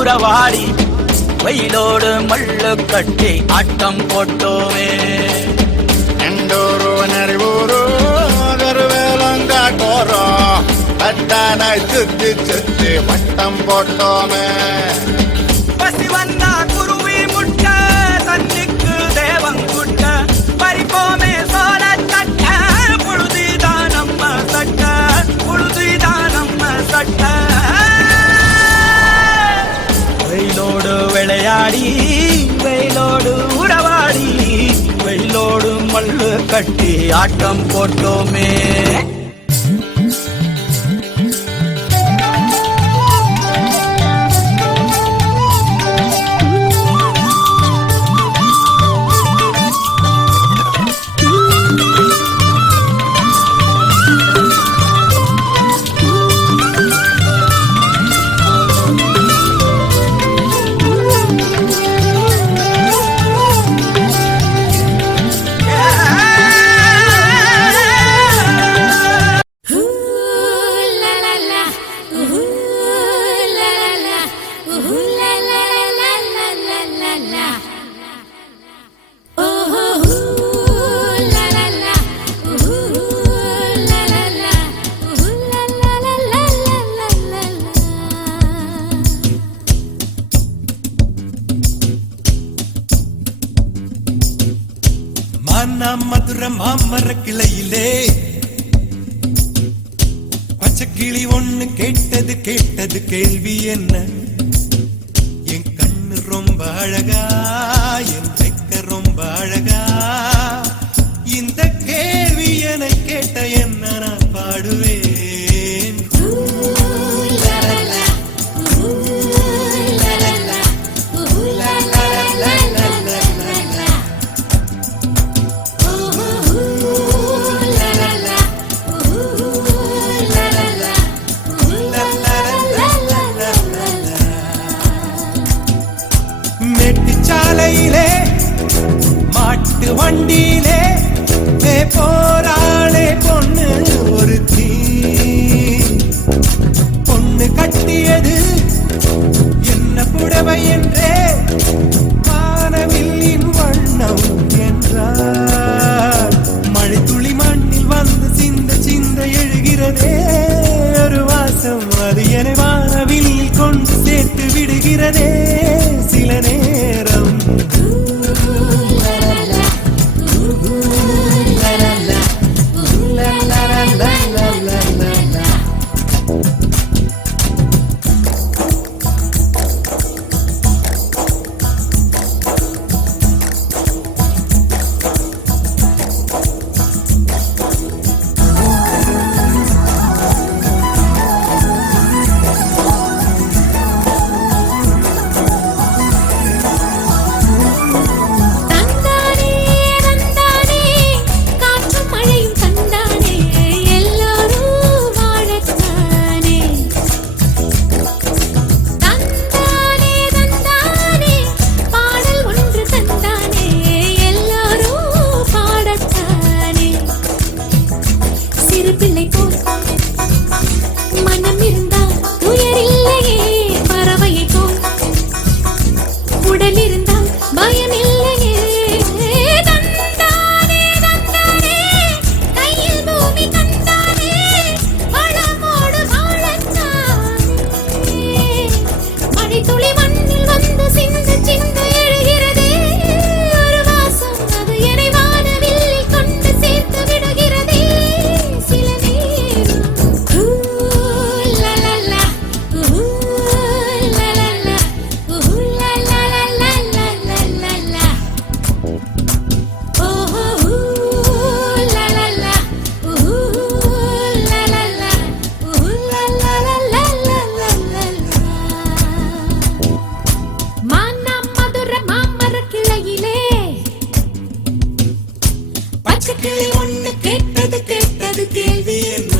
உறவாடி வெயிலோடு மல்லு கட்டி ஆட்டம் போட்டோமே. எண்டூரு நரிவூரு கருவேலங்காட்டோரம் கட்டானை சுத்தி சுத்தி வட்டம் போட்டோமே. பசி வந்தா குருவி முட்ட தண்ணிக்கு தேவங்குட்ட பறிப்போமே சோழ தட்ட புழுதிதான் நம்ம சட்ட புழுதிதான் நம்ம சட்ட. வெயிலோடு விளையாடி வெயிலோடு உறவாடி வெயிலோடு மல்லு கட்டி ஆட்டம் போட்டோமே. மதுர மாமர கிளையிலே பச்சை கிளி ஒண்ணு கேட்டது கேட்டது கேள்வி என்ன? என் கண்ணு ரொம்ப அழகா என் வெக்க ரொம்ப அழகா இந்த கேள்வி என கேட்ட என்ன நான் பாடுவேன். சாலையிலே மாட்டு வண்டியிலே போராளே பொண்ணு ஒரு தீ பொண்ணு கட்டியது என்ன புடவை என்றே வானவில்லின் வண்ணம் என்றார். மழை துளி மண்ணில் வந்து சிந்த சிந்த எழுகிறதே ஒரு வாசம் அது என வானவில்லில் கொண்டு சேர்த்து விடுகிறதே சில நேரம். கேள்வி என்ன?